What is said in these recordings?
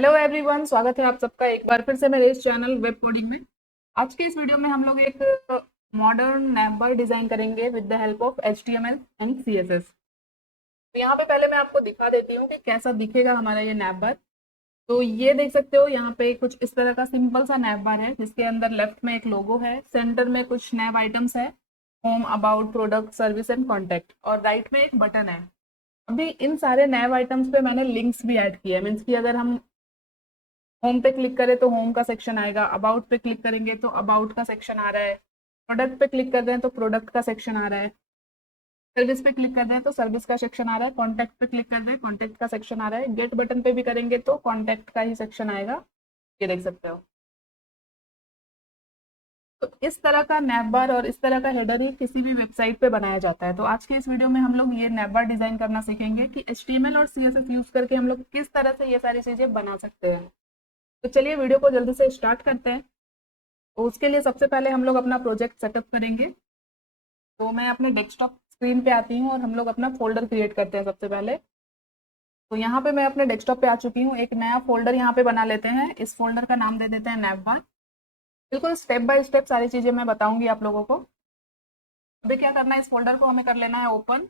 Hello everyone, स्वागत है आप सबका एक बार फिर से मेरे इस चैनल वेब कोडिंग में। आज के इस वीडियो में हम लोग एक मॉडर्न नैवबार डिजाइन करेंगे with the help of HTML and CSS। तो यहाँ पे पहले मैं आपको दिखा देती हूँ कि कैसा दिखेगा हमारा ये नैवबार। तो ये देख सकते हो, यहाँ पे कुछ इस तरह का सिंपल सा नैवबार है जिसके अंदर लेफ्ट में एक लोगो है, सेंटर में कुछ नैव आइटम्स है, home, about, product, service and contact, और राइट में एक बटन है। अभी इन सारे नैव आइटम्स पे मैंने लिंक्स भी ऐड किए हैं। मीन्स कि अगर हम होम पे क्लिक करें तो होम का सेक्शन आएगा, अबाउट पे क्लिक करेंगे तो अबाउट का सेक्शन आ रहा है, प्रोडक्ट पे क्लिक कर रहे हैं तो प्रोडक्ट का सेक्शन आ रहा है, सर्विस पे क्लिक कर रहे हैं तो सर्विस का सेक्शन आ रहा है, कॉन्टैक्ट पे क्लिक कर रहे हैं कॉन्टैक्ट का सेक्शन आ रहा है, गेट बटन पे भी करेंगे तो कॉन्टैक्ट का ही सेक्शन आएगा। ये देख सकते हो। तो इस तरह का नैवबार और इस तरह का हेडर ही किसी भी वेबसाइट पे बनाया जाता है। तो आज के इस वीडियो में हम लोग ये नैवबार डिजाइन करना सीखेंगे कि HTML और CSS यूज करके हम लोग किस तरह से ये सारी चीजें बना सकते हैं। तो चलिए वीडियो को जल्दी से स्टार्ट करते हैं। तो उसके लिए सबसे पहले हम लोग अपना प्रोजेक्ट सेटअप करेंगे। तो मैं अपने डेस्कटॉप स्क्रीन पे आती हूँ और हम लोग अपना फोल्डर क्रिएट करते हैं सबसे पहले। तो यहाँ पे मैं अपने डेस्कटॉप पे आ चुकी हूँ। एक नया फोल्डर यहाँ पे बना लेते हैं। इस फोल्डर का नाम दे देते हैं नैवबार। बिल्कुल स्टेप बाय स्टेप सारी चीजें मैं बताऊंगी आप लोगों को। अभी क्या करना है, इस फोल्डर को हमें कर लेना है ओपन।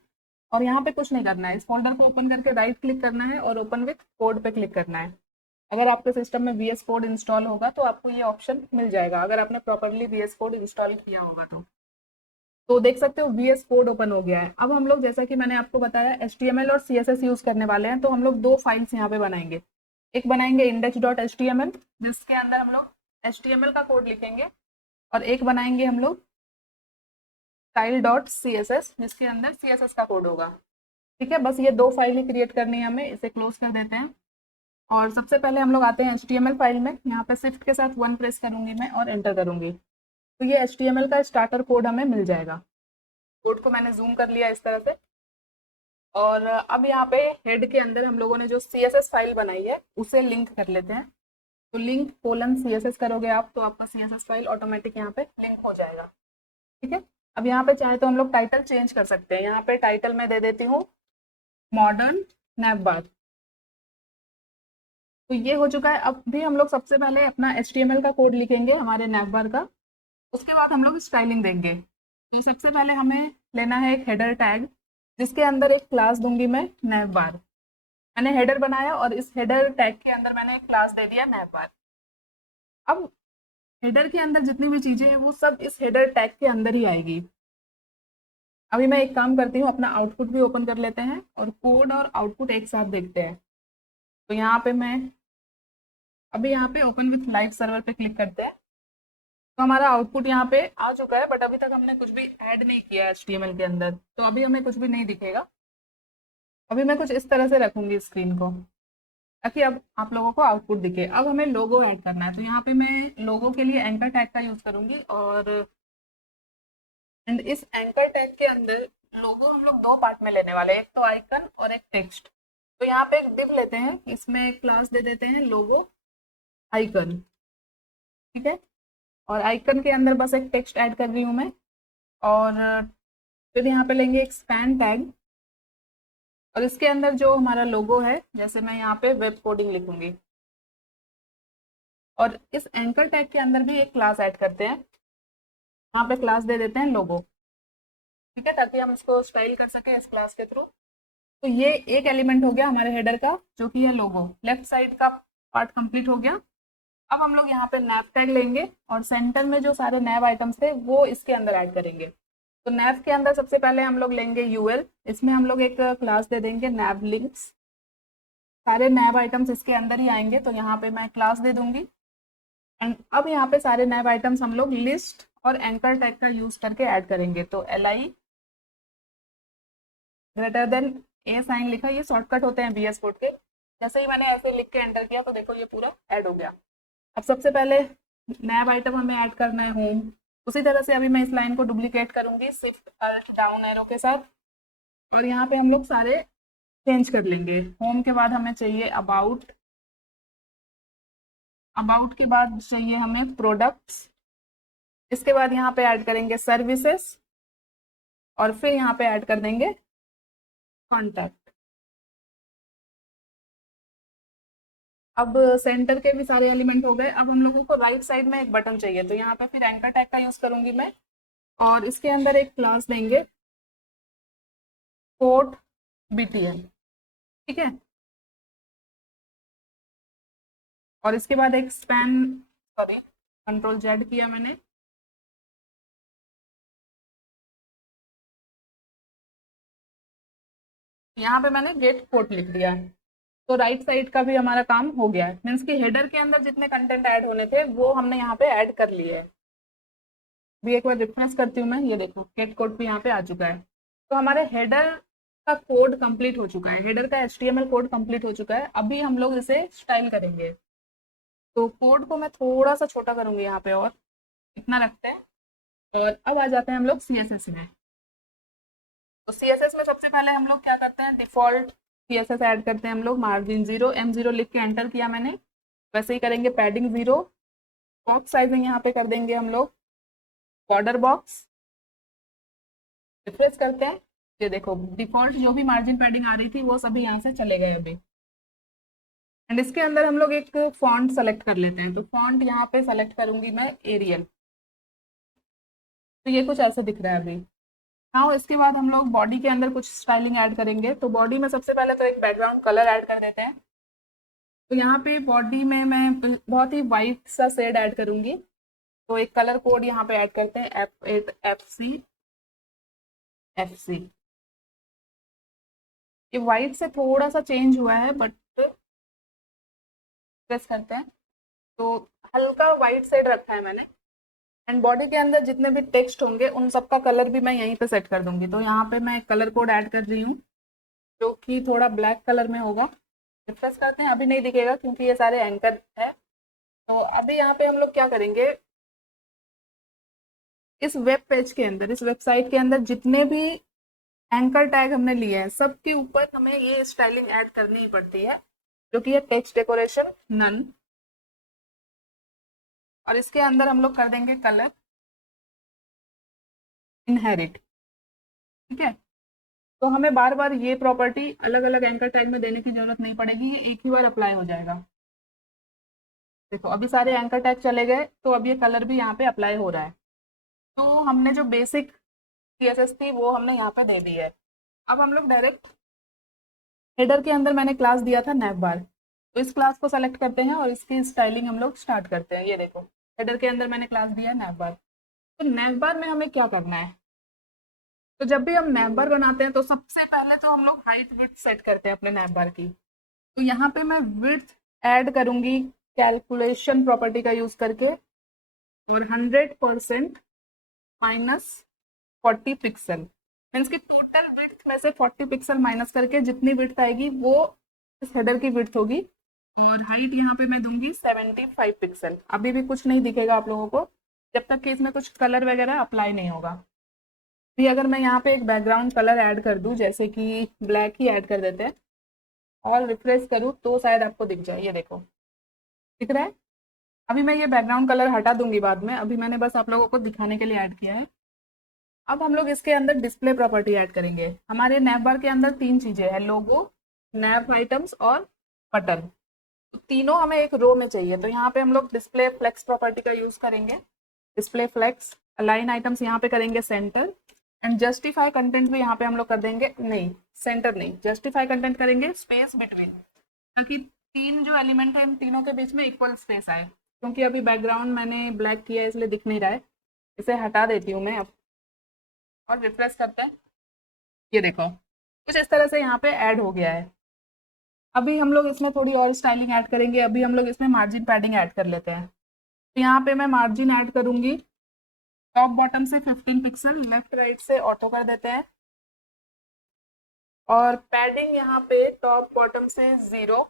और यहाँ पे कुछ नहीं करना है, इस फोल्डर को ओपन करके राइट क्लिक करना है और ओपन विथ कोड पे क्लिक करना है। अगर आपके सिस्टम में VS कोड इंस्टॉल होगा तो आपको ये ऑप्शन मिल जाएगा, अगर आपने प्रॉपरली VS कोड इंस्टॉल किया होगा तो देख सकते हो VS कोड ओपन हो गया है। अब हम लोग, जैसा कि मैंने आपको बताया, HTML और CSS यूज करने वाले हैं, तो हम लोग दो फाइल्स यहाँ पे बनाएंगे। एक बनाएंगे index.html जिसके अंदर हम लोग HTML का कोड लिखेंगे, और एक बनाएंगे हम लोग style.css जिसके अंदर CSS का कोड होगा। ठीक है, बस ये दो फाइल ही क्रिएट करनी है हमें। इसे क्लोज कर देते हैं और सबसे पहले हम लोग आते हैं HTML फाइल में। यहाँ पे शिफ्ट के साथ 1 प्रेस करूंगी मैं और एंटर करूंगी, तो ये HTML का स्टार्टर कोड हमें मिल जाएगा। कोड को मैंने जूम कर लिया इस तरह से। और अब यहाँ पे हेड के अंदर हम लोगों ने जो CSS फाइल बनाई है उसे लिंक कर लेते हैं। तो लिंक कोलन CSS करोगे आप तो आपका CSS फाइल ऑटोमेटिक यहाँ पे लिंक हो जाएगा। ठीक है। अब यहाँ पे चाहे तो हम लोग टाइटल चेंज कर सकते हैं। यहाँ पे टाइटल में दे देती हूँ मॉडर्न नैवबार। तो ये हो चुका है। अब भी हम लोग सबसे पहले अपना HTML का कोड लिखेंगे हमारे नैवबार का, उसके बाद हम लोग स्टाइलिंग देंगे। तो सबसे पहले हमें लेना है एक हेडर टैग जिसके अंदर एक क्लास दूंगी मैं नैवबार। मैंने हेडर बनाया और इस हेडर टैग के अंदर मैंने एक क्लास दे दिया नैवबार। अब हेडर के अंदर जितनी भी चीजें हैं वो सब इस हेडर टैग के अंदर ही आएगी। अभी मैं एक काम करती हूँ, अपना आउटपुट भी ओपन कर लेते हैं और कोड और आउटपुट एक साथ देखते हैं। तो यहाँ पे मैं अभी यहाँ पे ओपन विथ लाइव सर्वर पे क्लिक करते हैं। तो हमारा आउटपुट यहाँ पे आ चुका है, बट अभी तक हमने कुछ भी ऐड नहीं किया है HTML के अंदर, तो अभी हमें कुछ भी नहीं दिखेगा। अभी मैं कुछ इस तरह से रखूंगी स्क्रीन को ताकि अब आप लोगों को आउटपुट दिखे। अब हमें लोगो ऐड करना है, तो यहाँ पे मैं लोगो के लिए एंकर टैग का यूज करूंगी। और एंड इस एंकर टैग के अंदर लोगो हम लोग दो पार्ट में लेने वाले हैं, एक तो आइकन और एक टेक्स्ट। तो यहाँ पे एक डिव लेते हैं, इसमें क्लास दे देते हैं लोगो आइकन। ठीक है। और आइकन के अंदर बस एक टेक्स्ट ऐड कर रही हूँ मैं। और फिर यहाँ पे लेंगे एक स्पैन टैग, और इसके अंदर जो हमारा लोगो है, जैसे मैं यहाँ पे वेब कोडिंग लिखूंगी। और इस एंकर टैग के अंदर भी एक क्लास ऐड करते हैं, वहाँ पे क्लास दे देते हैं लोगो। ठीक है, ताकि हम इसको स्टाइल कर सके इस क्लास के थ्रू। तो ये एक एलिमेंट हो गया हमारे हेडर का, जो कि है लोगो। लेफ्ट साइड का पार्ट कंप्लीट हो गया। अब हम लोग यहाँ पे नैव टैग लेंगे और सेंटर में जो सारे नैव आइटम्स थे वो इसके अंदर ऐड करेंगे। तो नैव के अंदर सबसे पहले हम लोग लेंगे UL, इसमें हम लोग एक क्लास दे देंगे नैव लिंक्स। सारे नैव आइटम्स इसके अंदर ही आएंगे, तो यहाँ पे मैं क्लास दे दूंगी। एंड अब यहाँ पे सारे नैव आइटम्स हम लोग लिस्ट और एंकर टैग का यूज करके ऐड करेंगे। तो LI ग्रेटर देन ए साइन लिखा, ये शॉर्टकट होते हैं VS कोड के। जैसे ही मैंने ऐसे लिख के एंटर किया तो देखो ये पूरा ऐड हो गया। अब सबसे पहले नैव आइटम हमें ऐड करना है होम। उसी तरह से अभी मैं इस लाइन को डुप्लीकेट करूंगी शिफ्ट अल्ट डाउन एरो के साथ, और यहाँ पे हम लोग सारे चेंज कर लेंगे। होम के बाद हमें चाहिए अबाउट, अबाउट के बाद चाहिए हमें प्रोडक्ट्स, इसके बाद यहाँ पे ऐड करेंगे सर्विसेज, और फिर यहाँ पे ऐड कर देंगे कॉन्टैक्ट। अब सेंटर के भी सारे एलिमेंट हो गए। अब हम लोगों को राइट साइड में एक बटन चाहिए, तो यहाँ पे फिर एंकर टैग का यूज करूंगी मैं, और इसके अंदर एक क्लास देंगे कोड BTL, ठीक है। और इसके बाद एक स्पैन, सॉरी Ctrl Z किया मैंने, यहाँ पे मैंने गेट कोड लिख दिया। तो राइट साइड का भी हमारा काम हो गया है, मीन्स कि हेडर के अंदर जितने कंटेंट ऐड होने थे वो हमने यहाँ पे ऐड कर लिए है। भी एक बार रिफ्रेश करती हूँ मैं, ये देखो गेट कोड भी यहाँ पे आ चुका है। तो हमारे हेडर का कोड कंप्लीट हो चुका है, हेडर का HTML कोड कंप्लीट हो चुका है। अभी हम लोग इसे स्टाइल करेंगे। तो कोड को मैं थोड़ा सा छोटा करूंगी यहाँ पे, और इतना रखते हैं। और अब आ जाते हैं हम लोग CSS में। तो CSS में सबसे पहले हम लोग क्या करते हैं, डिफॉल्ट CSS ऐड करते हैं हम लोग। मार्जिन 0 M0 लिख के एंटर किया मैंने। वैसे ही करेंगे, पैडिंग 0, बॉक्स साइजिंग यहाँ पे कर देंगे हम लोग बॉर्डर बॉक्स। रिफ्रेश करते हैं, ये देखो डिफॉल्ट जो भी मार्जिन पैडिंग आ रही थी वो सभी यहाँ से चले गए अभी। एंड इसके अंदर हम लोग एक फॉन्ट सेलेक्ट कर लेते हैं। तो फॉन्ट यहाँ पे सेलेक्ट करूंगी मैं एरियल। तो ये कुछ ऐसा दिख रहा है अभी। हाँ, इसके बाद हम लोग बॉडी के अंदर कुछ स्टाइलिंग ऐड करेंगे। तो बॉडी में सबसे पहले तो एक बैकग्राउंड कलर ऐड कर देते हैं। तो यहाँ पे बॉडी में मैं बहुत ही वाइट सा शेड ऐड करूंगी। तो एक कलर कोड यहाँ पे ऐड करते हैं, F8FC। ये वाइट से थोड़ा सा चेंज हुआ है, बट प्रेस करते हैं तो हल्का वाइट शेड रखा है मैंने। एंड बॉडी के अंदर जितने भी टेक्स्ट होंगे उन सबका कलर भी मैं यहीं पे सेट कर दूंगी। तो यहाँ पे मैं कलर कोड ऐड कर रही हूँ जो कि थोड़ा ब्लैक कलर में होगा। रिफ्रेश करते हैं, अभी नहीं दिखेगा क्योंकि ये सारे एंकर है। तो अभी यहाँ पे हम लोग क्या करेंगे, इस वेब पेज के अंदर, इस वेबसाइट के अंदर जितने भी एंकर टैग हमने लिए हैं सबके ऊपर हमें ये स्टाइलिंग ऐड करनी ही पड़ती है, जो कि है टेक्स्ट डेकोरेशन नन। और इसके अंदर हम लोग कर देंगे कलर इनहेरिट, ठीक है। तो हमें बार बार ये प्रॉपर्टी अलग अलग एंकर टैग में देने की जरूरत नहीं पड़ेगी, ये एक ही बार अप्लाई हो जाएगा। देखो अभी सारे एंकर टैग चले गए, तो अब ये कलर भी यहाँ पे अप्लाई हो रहा है। तो हमने जो बेसिक CSS थी वो हमने यहाँ पे दे दी है। अब हम लोग डायरेक्ट हेडर के अंदर मैंने क्लास दिया था नैवबार, तो इस क्लास को सेलेक्ट करते हैं और इसकी स्टाइलिंग हम लोग स्टार्ट करते हैं। ये देखो हेडर के अंदर मैंने क्लास दिया है नैवबार। तो नैवबार में हमें क्या करना है, तो जब भी हम नैवबार बनाते हैं तो सबसे पहले तो हम लोग हाइट विड्थ सेट करते हैं अपने नैवबार की। तो यहाँ पे मैं विड्थ ऐड करूंगी कैलकुलेशन प्रॉपर्टी का यूज करके, और 100% -40 पिक्सल, मीन्स की टोटल विड्थ में से 40 पिक्सल माइनस करके जितनी विड्थ आएगी वो इस हेडर की विड्थ होगी। और हाइट यहाँ पे मैं दूंगी 75 पिक्सल। अभी भी कुछ नहीं दिखेगा आप लोगों को जब तक कि इसमें कुछ कलर वगैरह अप्लाई नहीं होगा। भी अगर मैं यहाँ पे एक बैकग्राउंड कलर ऐड कर दूं, जैसे कि ब्लैक ही ऐड कर देते हैं, और रिफ्रेश करूँ तो शायद आपको दिख जाए, ये देखो दिख रहा है। अभी मैं ये बैकग्राउंड कलर हटा दूंगी बाद में, अभी मैंने बस आप लोगों को दिखाने के लिए ऐड किया है। अब हम लोग इसके अंदर डिस्प्ले प्रॉपर्टी ऐड करेंगे। हमारे नैव बार के अंदर तीन चीजें हैं, लोगो, नैव आइटम्स और बटन। तो तीनों हमें एक रो में चाहिए। तो यहाँ पे हम लोग डिस्प्ले फ्लेक्स प्रॉपर्टी का यूज करेंगे। डिस्प्ले फ्लेक्स, अलाइन आइटम्स यहाँ पे करेंगे सेंटर, एंड जस्टिफाई कंटेंट भी यहाँ पे हम लोग कर देंगे, नहीं सेंटर नहीं, जस्टिफाई कंटेंट करेंगे स्पेस बिटवीन, ताकि तीन जो एलिमेंट है इन तीनों के बीच में इक्वल स्पेस आए। क्योंकि अभी बैकग्राउंड मैंने ब्लैक किया है इसलिए दिख नहीं रहा है, इसे हटा देती हूँ मैं अब, और रिफ्रेश करते हैं। ये देखो कुछ इस तरह से यहाँ पे ऐड हो गया है। अभी हम लोग इसमें थोड़ी और स्टाइलिंग ऐड करेंगे। अभी हम लोग इसमें मार्जिन पैडिंग ऐड कर लेते हैं। तो यहाँ पे मैं मार्जिन ऐड करूंगी टॉप बॉटम से 15 पिक्सल, लेफ्ट राइट से ऑटो कर देते हैं। और पैडिंग यहाँ पे टॉप बॉटम से 0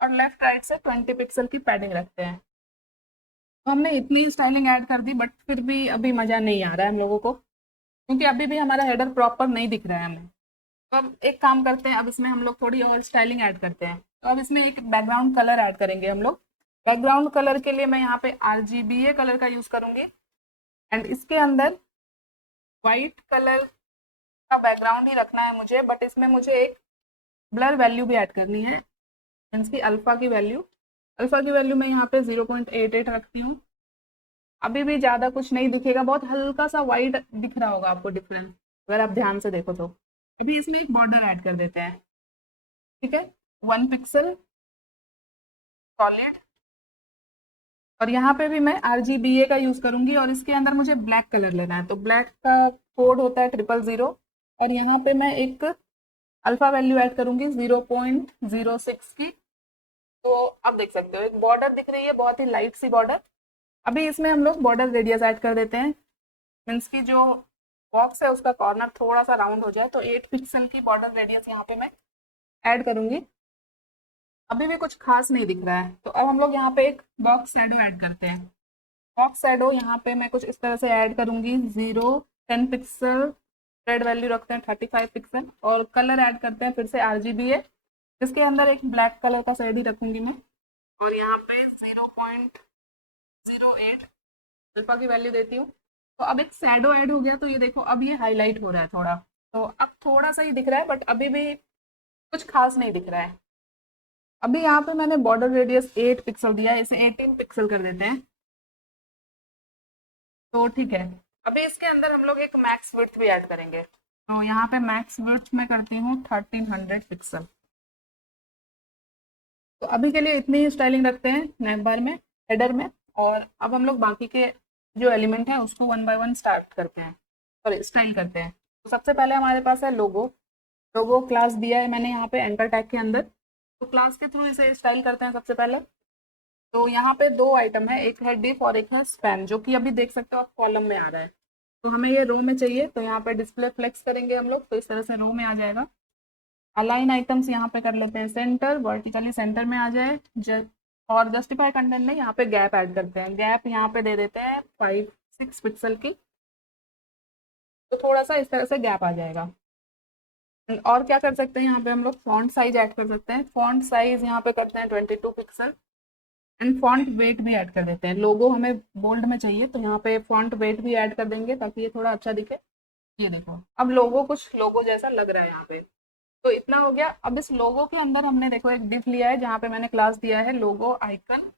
और लेफ्ट राइट से 20 पिक्सल की पैडिंग रखते हैं। तो हमने इतनी स्टाइलिंग ऐड कर दी, बट फिर भी अभी मज़ा नहीं आ रहा है हम लोगों को, क्योंकि अभी भी हमारा हेडर प्रॉपर नहीं दिख रहा है हमें। तो अब एक काम करते हैं, अब इसमें हम लोग थोड़ी और स्टाइलिंग ऐड करते हैं। तो अब इसमें एक बैकग्राउंड कलर ऐड करेंगे हम लोग। बैकग्राउंड कलर के लिए मैं यहाँ पे RGBA कलर का यूज़ करूँगी, एंड इसके अंदर वाइट कलर का बैकग्राउंड ही रखना है मुझे, बट इसमें मुझे एक ब्लर वैल्यू भी ऐड करनी है। मीन्स की अल्फा की वैल्यू मैं यहाँ पे 0.88 रखती हूँ। अभी भी ज़्यादा कुछ नहीं दिखेगा, बहुत हल्का सा वाइट दिख रहा होगा आपको डिफरेंस, अगर आप ध्यान से देखो तो। अभी इसमें एक बॉर्डर ऐड कर देते हैं, ठीक है, 1 पिक्सल सॉलिड। और यहाँ पे भी मैं RGBA का यूज करूंगी, और इसके अंदर मुझे ब्लैक कलर लेना है, तो ब्लैक का कोड होता है 000। और यहाँ पे मैं एक अल्फा वैल्यू ऐड करूंगी 0.06 की। तो आप देख सकते हो एक बॉर्डर दिख रही है, बहुत ही लाइट सी बॉर्डर। अभी इसमें हम लोग बॉर्डर रेडियस ऐड कर देते हैं, मीन्स की जो बॉक्स है उसका कॉर्नर थोड़ा सा राउंड हो जाए, तो 8 पिक्सल की बॉर्डर रेडियस यहाँ पे मैं ऐड करूंगी। अभी भी कुछ खास नहीं दिख रहा है, तो अब हम लोग यहाँ पे एक बॉक्स शैडो ऐड करते हैं। बॉक्स शैडो यहाँ पे मैं कुछ इस तरह से ऐड करूंगी, 10 पिक्सल, रेड वैल्यू रखते हैं 35 पिक्सल, और कलर ऐड करते हैं फिर से RGBA, जिसके अंदर एक ब्लैक कलर का शेड ही रखूंगी मैं। और यहाँ पे 0.08 अल्फा की वैल्यू देती हूँ। तो अब एक शैडो ऐड हो गया, तो ये देखो अब ये हाईलाइट हो रहा है थोड़ा, तो अब थोड़ा सा ही दिख रहा है, बट अभी भी कुछ खास नहीं दिख रहा है। अभी यहाँ पे मैंने बॉर्डर रेडियस 8 पिक्सल दिया है, इसे 18 पिक्सल कर देते हैं, तो ठीक है। अभी इसके अंदर हम लोग एक मैक्स विड्थ भी ऐड करेंगे, तो यहाँ पे मैक्स विड्थ में करती हूँ 1300 पिक्सल। तो अभी के लिए इतनी ही स्टाइलिंग रखते हैं नेक बार में, हेडर में। और अब हम लोग बाकी के जो एलिमेंट है उसको वन बाय वन स्टार्ट करते हैं, सॉरी स्टाइल करते हैं। तो सबसे पहले हमारे पास है लोगो। लोगो क्लास दिया है मैंने यहाँ पे एंकर टैग के अंदर, तो क्लास के थ्रू इसे स्टाइल करते हैं सबसे पहले। तो यहाँ पे दो आइटम है, एक है डिफ और एक है स्पैन, जो कि अभी देख सकते हो आप कॉलम में आ रहा है। तो हमें ये रो में चाहिए, तो यहाँ पे डिस्प्ले फ्लेक्स करेंगे हम लोग, तो इस तरह से रो में आ जाएगा। अलाइन आइटम्स यहाँ पे कर लेते हैं सेंटर, वर्टिकली सेंटर में आ जाए। और जस्टिफाई कंटेंट में यहाँ पे गैप ऐड करते हैं, गैप यहाँ पे दे देते हैं 5-6 पिक्सल की, तो थोड़ा सा इस तरह से गैप आ जाएगा। और क्या कर सकते हैं, यहाँ पे हम लोग फॉन्ट साइज ऐड कर सकते हैं। फॉन्ट साइज यहाँ पे करते हैं 22 पिक्सल। एंड फॉन्ट वेट भी ऐड कर देते हैं, लोगो हमें बोल्ड में चाहिए, तो यहाँ पे फॉन्ट वेट भी ऐड कर देंगे ताकि ये थोड़ा अच्छा दिखे। ये देखो अब लोगो कुछ लोगो जैसा लग रहा है यहाँ पे। तो इतना हो गया। अब इस लोगो के अंदर हमने देखो एक डिफ लिया है, जहाँ पे मैंने क्लास दिया है लोगो आइकन।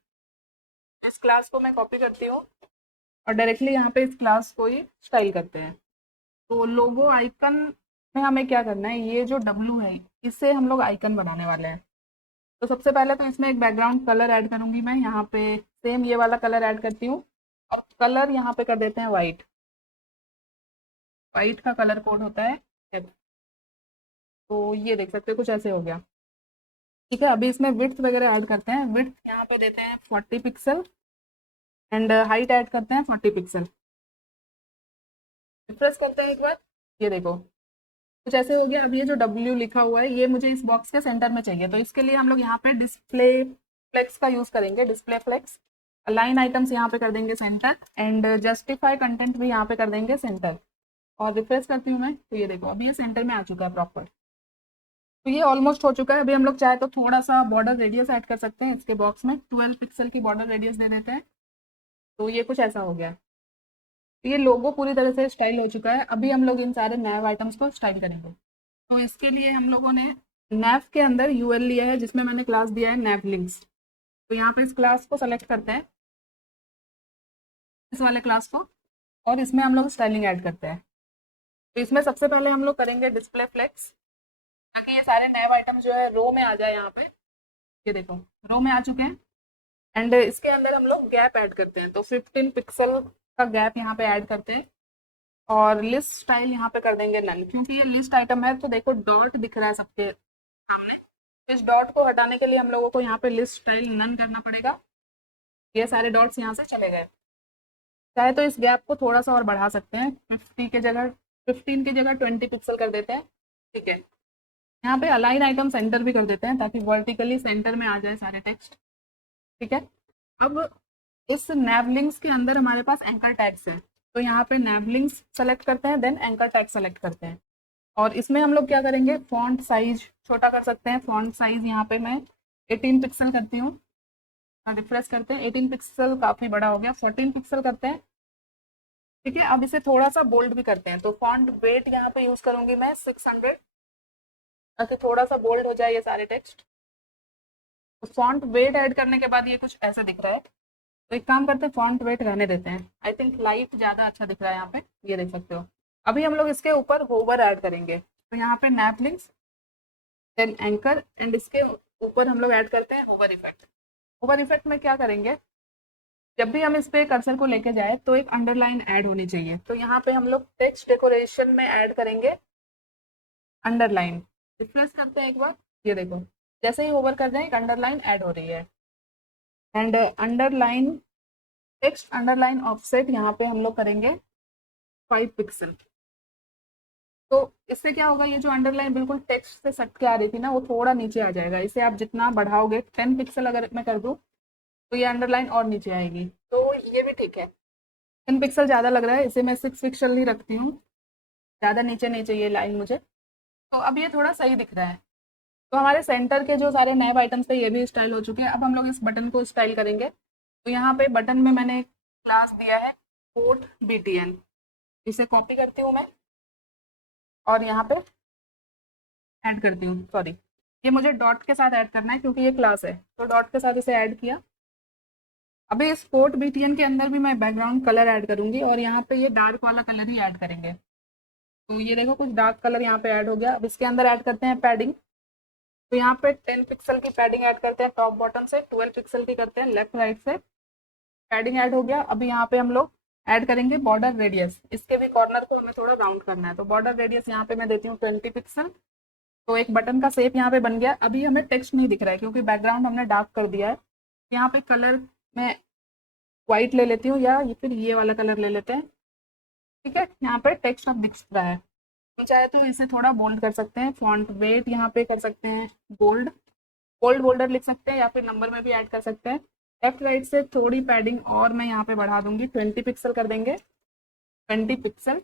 इस क्लास को मैं कॉपी करती हूँ और डायरेक्टली यहाँ पे इस क्लास को ही स्टाइल करते हैं। तो लोगो आइकन में हमें क्या करना है, ये जो डब्लू है इससे हम लोग आइकन बनाने वाले हैं। तो सबसे पहले तो इसमें एक बैकग्राउंड कलर ऐड करूंगी मैं, यहाँ पे सेम ये वाला कलर ऐड करती हूँ। और कलर यहाँ पे कर देते हैं वाइट। वाइट का कलर कोड होता है F। तो ये देख सकते हो कुछ ऐसे हो गया, ठीक है। अभी इसमें विड्थ वगैरह ऐड करते हैं। विड्थ यहाँ पे देते हैं 40 पिक्सल, एंड हाइट ऐड करते हैं 40 पिक्सल। रिफ्रेश करते हैं एक बार, ये देखो कुछ ऐसे हो गया। अब ये जो W लिखा हुआ है ये मुझे इस बॉक्स के सेंटर में चाहिए, तो इसके लिए हम लोग यहाँ पे डिस्प्ले फ्लेक्स का यूज करेंगे, डिस्प्ले फ्लेक्स। अलाइन आइटम्स यहाँ पे कर देंगे सेंटर, एंड जस्टिफाई कंटेंट भी यहाँ पे कर देंगे सेंटर। और रिफ्रेश करती हूँ मैं, तो ये देखो अभी ये सेंटर में आ चुका है प्रॉपर। तो ये ऑलमोस्ट हो चुका है। अभी हम लोग चाहे तो थोड़ा सा बॉर्डर रेडियस ऐड कर सकते हैं इसके बॉक्स में, 12 पिक्सल की बॉर्डर रेडियस दे देते हैं। तो ये कुछ ऐसा हो गया। तो ये लोगो पूरी तरह से स्टाइल हो चुका है। अभी हम लोग इन सारे नैव आइटम्स को स्टाइल करेंगे। तो इसके लिए हम लोगों ने नैव के अंदर यूएल लिया है, जिसमें मैंने क्लास दिया है नैव लिंक्स। तो यहाँ पे इस क्लास को सेलेक्ट करते हैं, इस वाले क्लास को, और इसमें हम लोग स्टाइलिंग ऐड करते हैं। तो इसमें सबसे पहले हम लोग करेंगे डिस्प्ले फ्लेक्स, ताकि ये सारे नैव आइटम जो है रो में आ जाए यहाँ पे। ये देखो रो में आ चुके हैं। एंड इसके अंदर हम लोग गैप ऐड करते हैं, तो 15 पिक्सल का गैप यहाँ पे ऐड करते हैं। और लिस्ट स्टाइल यहाँ पे कर देंगे नन, क्योंकि ये लिस्ट आइटम है। तो देखो डॉट दिख रहा है सबके सामने, इस डॉट को हटाने के लिए हम लोगों को यहाँ पे लिस्ट स्टाइल नन करना पड़ेगा। ये सारे डॉट्स यहाँ से चले गए। चाहे तो इस गैप को थोड़ा सा और बढ़ा सकते हैं, 15 की जगह 20 पिक्सल कर देते हैं, ठीक है। यहाँ पे अलाइन आइटम सेंटर भी कर देते हैं, ताकि वर्टिकली सेंटर में आ जाए सारे टेक्स्ट, ठीक है। अब इस नैवलिंक्स के अंदर हमारे पास एंकर टैग्स हैं, तो यहाँ पे नैवलिंक्स सेलेक्ट करते हैं, देन एंकर टैग सेलेक्ट करते हैं। और इसमें हम लोग क्या करेंगे, फॉन्ट साइज छोटा कर सकते हैं। फॉन्ट साइज यहाँ पे मैं 18 पिक्सल करती हूँ। रिफ्रेश करते हैं, 18 पिक्सल काफ़ी बड़ा हो गया, 14 पिक्सल करते हैं, ठीक है। अब इसे थोड़ा सा बोल्ड भी करते हैं, तो फॉन्ट वेट यहाँ पे यूज़ करूँगी मैं 600, ताकि थोड़ा सा बोल्ड हो जाए ये सारे टेक्स्ट। तो फॉन्ट वेट ऐड करने के बाद ये कुछ ऐसे दिख रहा है। तो एक काम करते हैं, फॉन्ट वेट रहने देते हैं। आई थिंक लाइट ज़्यादा अच्छा दिख रहा है यहाँ पे, ये देख सकते हो। अभी हम लोग इसके ऊपर होवर ऐड करेंगे, तो यहाँ पे नैप लिंक्स, देन एंकर, एंड इसके ऊपर हम लोग ऐड करते हैं होवर इफेक्ट। होवर इफेक्ट में क्या करेंगे, जब भी हम इस पे कर्सर को लेके जाए तो एक अंडरलाइन ऐड होनी चाहिए। तो यहाँ पे हम लोग टेक्स्ट डेकोरेशन में ऐड करेंगे अंडरलाइन। रिफ्रेश करते हैं एक बार, ये देखो जैसे ही होवर कर जाए एक अंडरलाइन ऐड हो रही है। And underline, text underline offset यहाँ पे हम लोग करेंगे 5 पिक्सल। तो इससे क्या होगा, ये जो अंडरलाइन बिल्कुल टेक्स्ट से सट के आ रही थी ना, वो थोड़ा नीचे आ जाएगा। इसे आप जितना बढ़ाओगे, 10 पिक्सल अगर मैं कर दूँ तो ये अंडरलाइन और नीचे आएगी, तो ये भी ठीक है। 10 पिक्सल ज़्यादा लग रहा है, इसे मैं 6 पिक्सल ही रखती हूँ, ज़्यादा नीचे नहीं चाहिए लाइन मुझे। तो अब ये थोड़ा सही दिख रहा है। तो हमारे सेंटर के जो सारे नए आइटम्स थे ये भी स्टाइल हो चुके हैं। अब हम लोग इस बटन को स्टाइल करेंगे। तो यहाँ पे बटन में मैंने एक क्लास दिया है कोट BTN, इसे कॉपी करती हूँ मैं और यहाँ पे ऐड करती हूँ। सॉरी, ये मुझे डॉट के साथ ऐड करना है क्योंकि ये क्लास है, तो डॉट के साथ इसे ऐड किया। अभी इस कोट BTN के अंदर भी मैं बैकग्राउंड कलर ऐड करूंगी और यहाँ पे ये डार्क वाला कलर ही ऐड करेंगे। तो ये देखो कुछ डार्क कलर यहाँ पे ऐड हो गया। अब इसके अंदर ऐड करते हैं पैडिंग। तो यहाँ पे 10 पिक्सल की पैडिंग ऐड करते हैं टॉप बॉटम से, 12 पिक्सल की करते हैं लेफ्ट राइट से। पैडिंग ऐड हो गया। अभी यहाँ पे हम लोग ऐड करेंगे बॉर्डर रेडियस, इसके भी कॉर्नर को हमें थोड़ा राउंड करना है। तो बॉर्डर रेडियस यहाँ पे मैं देती हूँ 20 पिक्सल। तो एक बटन का शेप यहाँ पे बन गया। अभी हमें टेक्स्ट नहीं दिख रहा है क्योंकि बैकग्राउंड हमने डार्क कर दिया है। यहाँ पे कलर मैं व्हाइट ले लेती हूँ या फिर ये वाला कलर ले लेते हैं। ठीक है, यहाँ पे टेक्स्ट अब दिख रहा है। तो चाहे तो इसे थोड़ा बोल्ड कर सकते हैं, फॉन्ट वेट यहाँ पे कर सकते हैं बोल्ड, बोल्ड बोल्डर लिख सकते हैं या फिर नंबर में भी ऐड कर सकते हैं। लेफ्ट राइट से थोड़ी पैडिंग और मैं यहाँ पे बढ़ा दूंगी, 20 पिक्सल कर देंगे, 20 पिक्सल।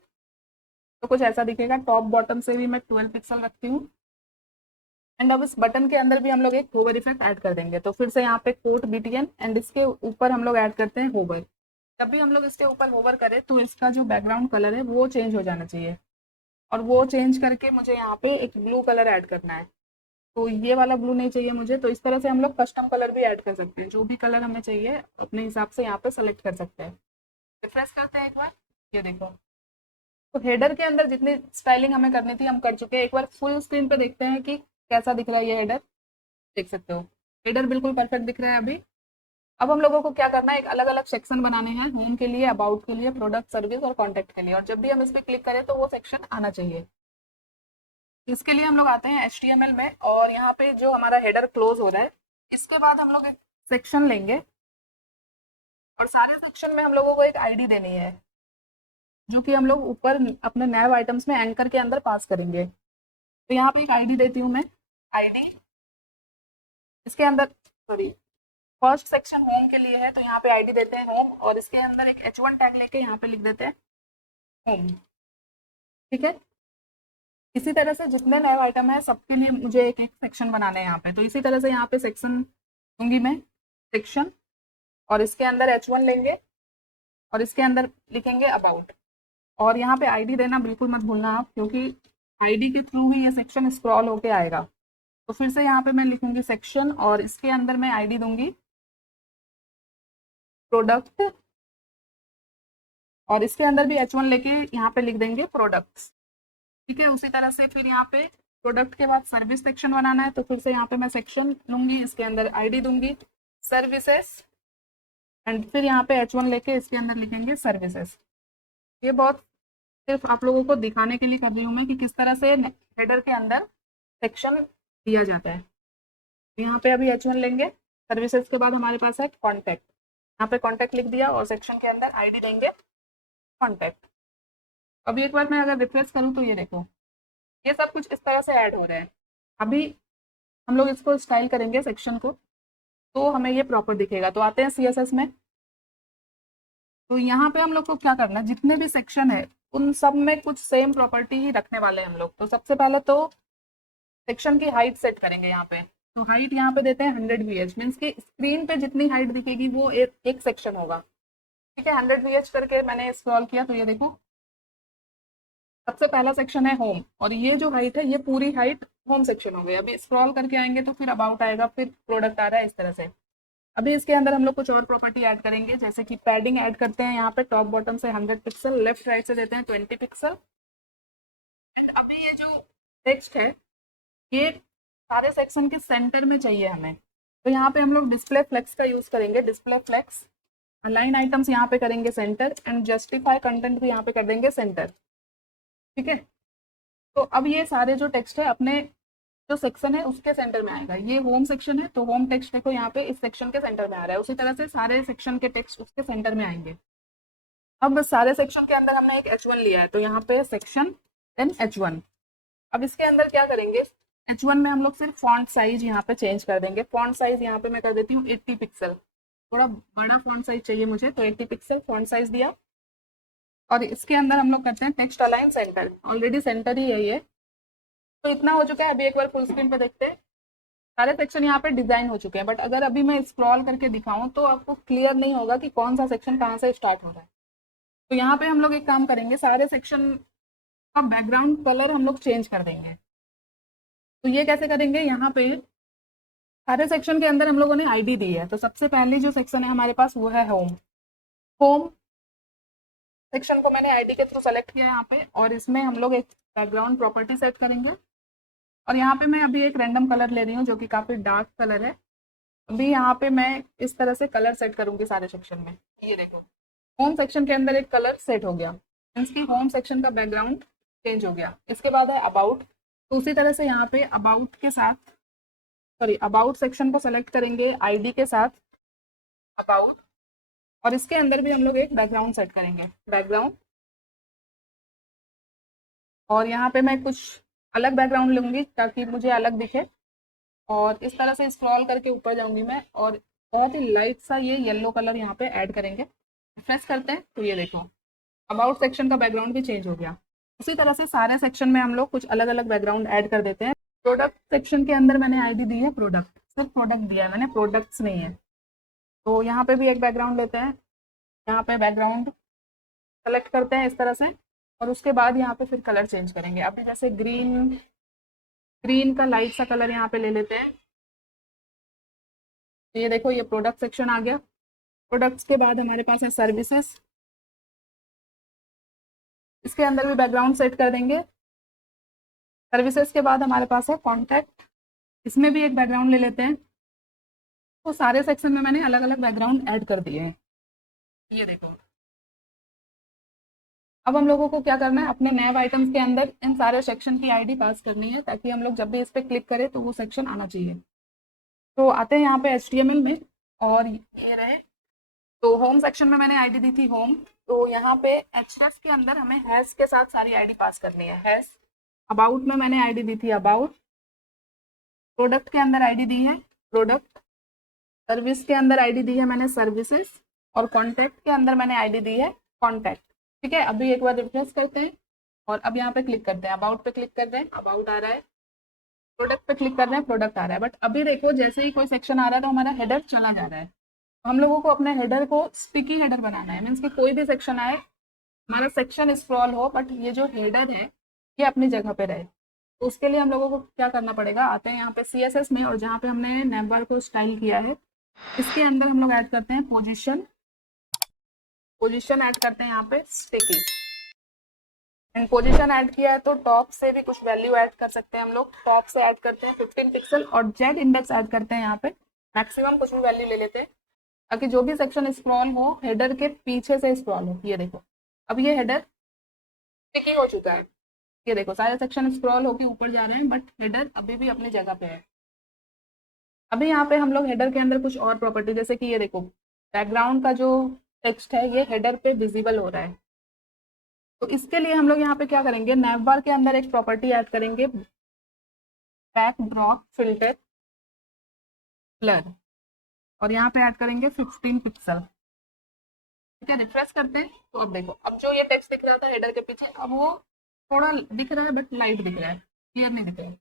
तो कुछ ऐसा दिखेगा। टॉप बॉटम से भी मैं 12 पिक्सल रखती हूँ। एंड अब इस बटन के अंदर भी हम लोग एक होवर इफेक्ट ऐड कर देंगे। तो फिर से यहाँ पे कोट BTN एंड इसके ऊपर हम लोग ऐड करते हैं होवर। जब भी हम लोग इसके ऊपर होवर करें तो इसका जो बैकग्राउंड कलर है वो चेंज हो जाना चाहिए, और वो चेंज करके मुझे यहाँ पे एक ब्लू कलर ऐड करना है। तो ये वाला ब्लू नहीं चाहिए मुझे, तो इस तरह से हम लोग कस्टम कलर भी ऐड कर सकते हैं। जो भी कलर हमें चाहिए अपने हिसाब से यहाँ पे सेलेक्ट कर सकते हैं। रिफ्रेश करते हैं एक बार, ये देखो। तो हेडर के अंदर जितनी स्टाइलिंग हमें करनी थी हम कर चुके हैं। एक बार फुल स्क्रीन पे देखते हैं कि कैसा दिख रहा है ये हेडर। देख सकते हो हेडर बिल्कुल परफेक्ट दिख रहा है अभी। अब हम लोगों को क्या करना है, एक अलग अलग सेक्शन बनाने हैं, होम के लिए, अबाउट के लिए, प्रोडक्ट सर्विस और कॉन्टैक्ट के लिए। और जब भी हम इस पर क्लिक करें तो वो सेक्शन आना चाहिए। इसके लिए हम लोग आते हैं HTML में, और यहाँ पे जो हमारा हेडर क्लोज हो रहा है, इसके बाद हम लोग एक सेक्शन लेंगे और सारे सेक्शन में हम लोगों को एक आईडी देनी है, जो कि हम लोग ऊपर अपने नैव आइटम्स में एंकर के अंदर पास करेंगे। तो यहाँ पे एक आईडी देती हूँ मैं, आईडी। इसके अंदर, सॉरी, फर्स्ट सेक्शन होम के लिए है तो यहाँ पे आईडी देते हैं होम, और इसके अंदर एक H1 टैग लेके यहाँ पे लिख देते हैं होम। ठीक है, इसी तरह से जितने नए आइटम है सबके लिए मुझे एक एक सेक्शन बनाने हैं यहाँ पे। तो इसी तरह से यहाँ पे सेक्शन दूंगी मैं, सेक्शन, और इसके अंदर H1 लेंगे और इसके अंदर लिखेंगे अबाउट। और यहाँ पे आईडी देना बिल्कुल मत भूलना आप, क्योंकि आईडी के थ्रू ही ये सेक्शन स्क्रॉल होके आएगा। तो फिर से यहाँ पे मैं लिखूंगी सेक्शन और इसके अंदर मैं आईडी दूंगी प्रोडक्ट, और इसके अंदर भी H1 लेके यहाँ पे लिख देंगे प्रोडक्ट्स। ठीक है, उसी तरह से फिर यहाँ पे प्रोडक्ट के बाद सर्विस सेक्शन बनाना है। तो फिर से यहाँ पे मैं सेक्शन लूंगी, इसके अंदर आईडी दूंगी सर्विसेज, एंड फिर यहाँ पे H1 लेके इसके अंदर लिखेंगे सर्विसेज। ये बहुत सिर्फ आप लोगों को दिखाने के लिए कर रही हूँ मैं कि किस तरह से हेडर के अंदर सेक्शन दिया जाता है। तो यहाँ पे अभी H1 लेंगे, सर्विसेज के बाद हमारे पास है कॉन्टैक्ट। यहाँ पे कॉन्टैक्ट लिख दिया और सेक्शन के अंदर आईडी देंगे कॉन्टैक्ट। अभी एक बार मैं अगर रिफ्रेश करूँ तो ये देखो, ये सब कुछ इस तरह से ऐड हो रहा है। अभी हम लोग इसको स्टाइल करेंगे सेक्शन को, तो हमें ये प्रॉपर दिखेगा। तो आते हैं CSS में। तो यहाँ पे हम लोग को क्या करना है, जितने भी सेक्शन है उन सब में कुछ सेम प्रॉपर्टी ही रखने वाले हैं हम लोग। तो सबसे पहले तो सेक्शन की हाइट सेट करेंगे यहाँ पे। तो हाइट यहाँ पे देते हैं 100 VH, मीन्स की स्क्रीन पे जितनी हाइट दिखेगी वो एक सेक्शन होगा। ठीक है, 100 VH करके मैंने स्क्रॉल किया तो ये देखो सबसे पहला सेक्शन है होम, और ये जो हाइट है ये पूरी हाइट होम सेक्शन हो गई। अभी स्क्रॉल करके आएंगे तो फिर अबाउट आएगा, फिर प्रोडक्ट आ रहा है इस तरह से। अभी इसके अंदर हम लोग कुछ और प्रॉपर्टी ऐड करेंगे, जैसे कि पैडिंग ऐड करते हैं यहाँ पे टॉप बॉटम से 100 पिक्सल, लेफ्ट राइट से देते हैं 20 पिक्सल। एंड अभी ये जो टेक्स्ट है ये सारे सेक्शन के सेंटर में चाहिए हमें, तो यहाँ पे हम लोग डिस्प्ले फ्लेक्स का यूज करेंगे। डिस्प्ले फ्लेक्स, अलाइन आइटम्स यहाँ पे करेंगे सेंटर, एंड जस्टिफाई कंटेंट भी यहाँ पे कर देंगे सेंटर। ठीक है, तो अब ये सारे जो टेक्स्ट है अपने जो सेक्शन है उसके सेंटर में आएगा। ये होम सेक्शन है तो होम टेक्स्ट देखो यहाँ पे इस सेक्शन के सेंटर में आ रहा है, उसी तरह से सारे सेक्शन के टेक्स्ट उसके सेंटर में आएंगे। अब सारे सेक्शन के अंदर हमने एक H1 लिया है, तो यहाँ पे सेक्शन देन H1। अब इसके अंदर क्या करेंगे, H1 में हम लोग सिर्फ फॉन्ट साइज यहाँ पे चेंज कर देंगे। फॉन्ट साइज यहाँ पे मैं कर देती हूँ 80 पिक्सल, थोड़ा बड़ा फॉन्ट साइज चाहिए मुझे, तो 80 पिक्सल फॉन्ट साइज दिया। और इसके अंदर हम लोग करते हैं text align center, already center ही है ये, तो इतना हो चुका है। अभी एक बार फुल स्क्रीन पे देखते हैं, सारे सेक्शन यहाँ पे डिजाइन हो चुके हैं, बट अगर अभी मैं स्क्रॉल करके दिखाऊं तो आपको क्लियर नहीं होगा कि कौन सा सेक्शन कहाँ से स्टार्ट हो रहा है। तो यहाँ पे हम लोग एक काम करेंगे, सारे सेक्शन का बैकग्राउंड कलर हम लोग चेंज कर देंगे। तो ये कैसे करेंगे, यहाँ पे सारे सेक्शन के अंदर हम लोगों ने आईडी दी है, तो सबसे पहले जो सेक्शन है हमारे पास वो है होम। होम सेक्शन को मैंने आईडी के थ्रू सेलेक्ट किया यहाँ पे, और इसमें हम लोग एक बैकग्राउंड प्रॉपर्टी सेट करेंगे। और यहाँ पे मैं अभी एक रैंडम कलर ले रही हूँ जो कि काफी डार्क कलर है। अभी यहाँ पे मैं इस तरह से कलर सेट करूंगी सारे सेक्शन में। ये देखो होम सेक्शन के अंदर एक कलर सेट हो गया, इसकी होम सेक्शन का बैकग्राउंड चेंज हो गया। इसके बाद है अबाउट, तो उसी तरह से यहाँ पे अबाउट के साथ, सॉरी अबाउट सेक्शन को सेलेक्ट करेंगे आईडी के साथ अबाउट, और इसके अंदर भी हम लोग एक बैकग्राउंड सेट करेंगे बैकग्राउंड। और यहाँ पे मैं कुछ अलग बैकग्राउंड लूंगी ताकि मुझे अलग दिखे, और इस तरह से स्क्रॉल करके ऊपर जाऊंगी मैं, और बहुत ही लाइट सा ये येलो कलर यहाँ पे ऐड करेंगे। रिफ्रेश करते हैं तो ये देखो अबाउट सेक्शन का बैकग्राउंड भी चेंज हो गया। उसी तरह से सारे सेक्शन में हम लोग कुछ अलग अलग बैकग्राउंड ऐड कर देते हैं। प्रोडक्ट सेक्शन के अंदर मैंने आईडी दी है प्रोडक्ट, सिर्फ प्रोडक्ट दिया है मैंने, प्रोडक्ट्स नहीं है। तो यहाँ पे भी एक बैकग्राउंड लेते हैं, यहाँ पे बैकग्राउंड सेलेक्ट करते हैं इस तरह से, और उसके बाद यहाँ पे फिर कलर चेंज करेंगे। अभी जैसे ग्रीन, ग्रीन का लाइट सा कलर यहाँ पे ले लेते हैं। तो ये देखो ये प्रोडक्ट सेक्शन आ गया। प्रोडक्ट्स के बाद हमारे पास है सर्विसेज, इसके अंदर भी बैकग्राउंड सेट कर देंगे। सर्विसेज के बाद हमारे पास है कॉन्टैक्ट, इसमें भी एक बैकग्राउंड ले लेते हैं। तो सारे सेक्शन में मैंने अलग अलग बैकग्राउंड ऐड कर दिए हैं। ये देखो अब हम लोगों को क्या करना है, अपने नैव आइटम्स के अंदर इन सारे सेक्शन की आईडी पास करनी है, ताकि हम लोग जब भी इस पर क्लिक करें तो वो सेक्शन आना चाहिए। तो आते हैं यहाँ पे HTML में, और ये रहे। तो होम सेक्शन में मैंने आईडी दी थी होम, तो यहाँ पे href के अंदर हमें हैश के साथ सारी आईडी पास करनी है। हैश अबाउट में मैंने आईडी दी थी अबाउट, प्रोडक्ट के अंदर आईडी दी है प्रोडक्ट, सर्विस के अंदर आईडी दी है मैंने सर्विसेज, और कॉन्टैक्ट के अंदर मैंने आईडी दी है कॉन्टैक्ट। ठीक है, अभी एक बार रिफ्रेश करते हैं, और अब यहाँ पे क्लिक करते हैं, अबाउट पे क्लिक कर रहे हैं अबाउट आ रहा है, प्रोडक्ट पे क्लिक कर रहे हैं प्रोडक्ट आ रहा है। बट अभी देखो जैसे ही कोई सेक्शन आ रहा है तो हमारा हेडर चला जा रहा है। हम लोगों को अपने हेडर को स्टिकी हेडर बनाना है, मीन्स कि कोई भी सेक्शन आए, हमारा सेक्शन स्क्रॉल हो, बट ये जो हेडर है ये अपनी जगह पे रहे। तो उसके लिए हम लोगों को क्या करना पड़ेगा, आते हैं यहाँ पे CSS में, और जहाँ पे हमने नैवबार को स्टाइल किया है इसके अंदर हम लोग ऐड करते हैं पोजीशन, पोजीशन ऐड करते हैं यहाँ पे स्टिकी। एंड पोजीशन ऐड किया है तो टॉप से भी कुछ वैल्यू ऐड कर सकते हैं हम लोग। टॉप से ऐड करते हैं 15 पिक्सल, और जेड इंडेक्स ऐड करते हैं यहाँ पे मैक्सिमम कुछ भी वैल्यू ले लेते हैं, ताकि जो भी सेक्शन स्क्रॉल हो हेडर के पीछे से स्क्रॉल हो। ये देखो अब ये हेडर स्टिकी हो चुका है। ये देखो सारे सेक्शन स्क्रॉल होकर ऊपर जा रहे हैं, बट हेडर अभी भी अपनी जगह पे है। अभी यहाँ पे हम लोग हेडर के अंदर कुछ और प्रॉपर्टी, जैसे कि ये देखो बैकग्राउंड का जो टेक्स्ट है ये हेडर पे विजिबल हो रहा है। तो इसके लिए हम लोग यहाँ पे क्या करेंगे, नैवबार के अंदर एक प्रॉपर्टी ऐड करेंगे बैकड्रॉप फिल्टर ब्लर, और यहाँ पे ऐड करेंगे 15 पिक्सल। ठीक है, रिफ्रेश करते हैं तो अब देखो अब जो ये टेक्स्ट दिख रहा था हेडर के पीछे, अब वो थोड़ा दिख रहा है बट लाइट दिख रहा है, क्लियर नहीं दिख रहा है।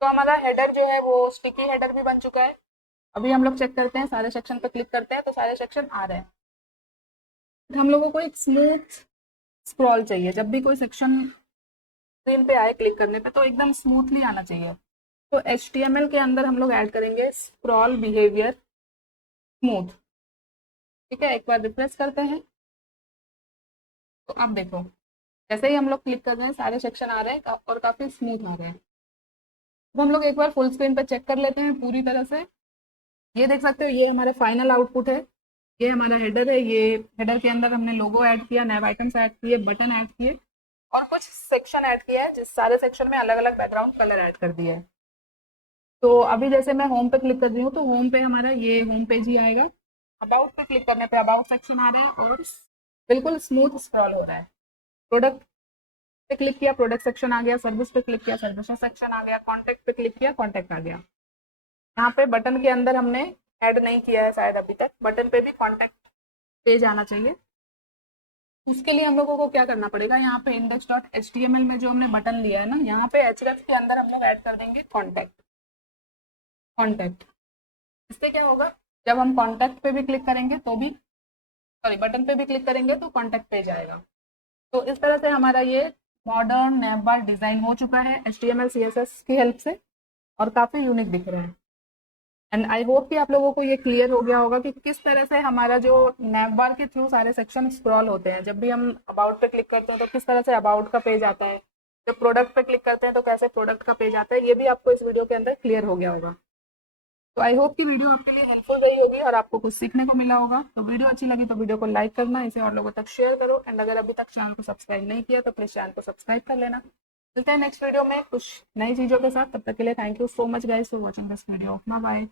तो हमारा हेडर जो है वो स्टिकी हेडर भी बन चुका है। अभी हम लोग चेक करते हैं, सारे सेक्शन पे क्लिक करते हैं तो सारे सेक्शन आ रहे हैं। हम लोगों को एक स्मूथ स्क्रॉल चाहिए, जब भी कोई सेक्शन स्क्रीन पे आए क्लिक करने पे तो एकदम स्मूथली आना चाहिए। तो HTML के अंदर हम लोग ऐड करेंगे स्क्रॉल बिहेवियर स्मूथ। ठीक है, एक बार रिफ्रेश करते हैं तो अब देखो जैसे ही हम लोग क्लिक कर रहे हैं सारे सेक्शन आ रहे हैं और काफी स्मूथ आ रहे हैं। अब हम लोग एक बार फुल स्क्रीन पे चेक कर लेते हैं पूरी तरह से। ये देख सकते हो ये हमारा फाइनल आउटपुट है, ये हमारा हेडर है। ये हेडर के अंदर हमने लोगो ऐड किया, नैव आइटम्स ऐड किए, बटन ऐड किए और कुछ सेक्शन ऐड किया है, जिस सारे सेक्शन में अलग अलग बैकग्राउंड कलर ऐड कर दिया है। तो अभी जैसे मैं होम पे क्लिक कर रही हूँ तो होम पे हमारा ये होम पेज ही आएगा। अबाउट पे क्लिक करने पे अबाउट सेक्शन आ रहा है और बिल्कुल स्मूथ स्क्रॉल हो रहा है। प्रोडक्ट पे क्लिक किया, प्रोडक्ट सेक्शन आ गया। सर्विस पे क्लिक किया, सर्विस सेक्शन आ गया। कॉन्टैक्ट पे क्लिक किया, कॉन्टैक्ट आ गया। यहाँ पे बटन के अंदर हमने ऐड नहीं किया है शायद अभी तक, बटन पे भी कॉन्टैक्ट पेज आना चाहिए। उसके लिए हम लोगों को क्या करना पड़ेगा, यहाँ पे index.html में जो हमने बटन लिया है ना, यहाँ पे href के अंदर हम लोग ऐड कर देंगे कॉन्टैक्ट। कॉन्टैक्ट इससे क्या होगा, जब हम कॉन्टैक्ट पे भी क्लिक करेंगे तो भी, सॉरी बटन पे भी क्लिक करेंगे तो कॉन्टैक्ट पेज आएगा। तो इस तरह से हमारा ये मॉडर्न नैव बार डिजाइन हो चुका है HTML CSS की हेल्प से और काफी यूनिक दिख रहा है। एंड आई होप कि आप लोगों को ये क्लियर हो गया होगा कि किस तरह से हमारा जो नैव बार के थ्रू सारे सेक्शन स्क्रॉल होते हैं। जब भी हम अबाउट पे क्लिक करते हैं तो किस तरह से अबाउट का पेज आता है, जब प्रोडक्ट पे क्लिक करते हैं तो कैसे प्रोडक्ट का पेज आता है, ये भी आपको इस वीडियो के अंदर क्लियर हो गया होगा। तो आई होप कि वीडियो आपके लिए हेल्पफुल रही होगी और आपको कुछ सीखने को मिला होगा। तो वीडियो अच्छी लगी तो वीडियो को लाइक करना, इसे और लोगों तक शेयर करो एंड अगर अभी तक चैनल को सब्सक्राइब नहीं किया तो प्लीज चैनल को सब्सक्राइब कर लेना। मिलते हैं नेक्स्ट वीडियो में कुछ नई चीजों के साथ, तब तक के लिए thank you so much guys for watching this video. Bye bye.